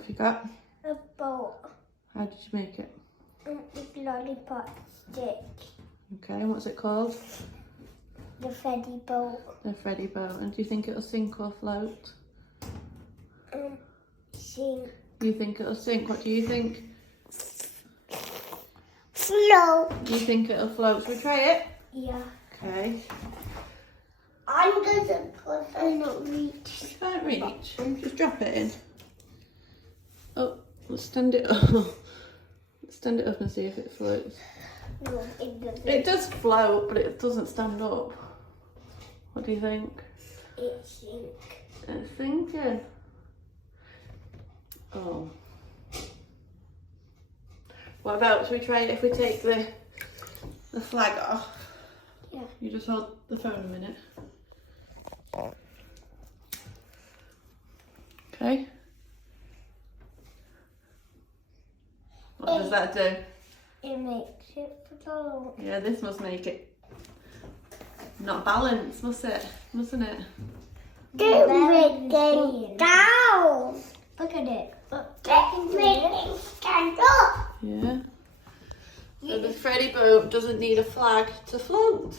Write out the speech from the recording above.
have you got? A boat. How did you make it? With lollipop stick. Okay, and what's it called? The Freddie Boat. The Freddie Boat. And do you think it'll sink or float? Sink. You think it'll sink? What do you think? Float. Do you think it'll float? Should we try it? Yeah. Okay. I'm gonna put I don't reach. You can't reach. Just drop it in. Oh, let's stand it up. Let's stand it up and see if it floats. No, it doesn't. It does float, but it doesn't stand up. What do you think? It sinks. It's sinking. Oh. What about, should we try it if we take the flag off? Yeah. You just hold the phone a minute. Okay. What does that do? It makes it float. Yeah, this must make it not balance, mustn't it? Don't make it down. Look at it. Let's make it stand up. Yeah. So the Freddie Boat doesn't need a flag to float.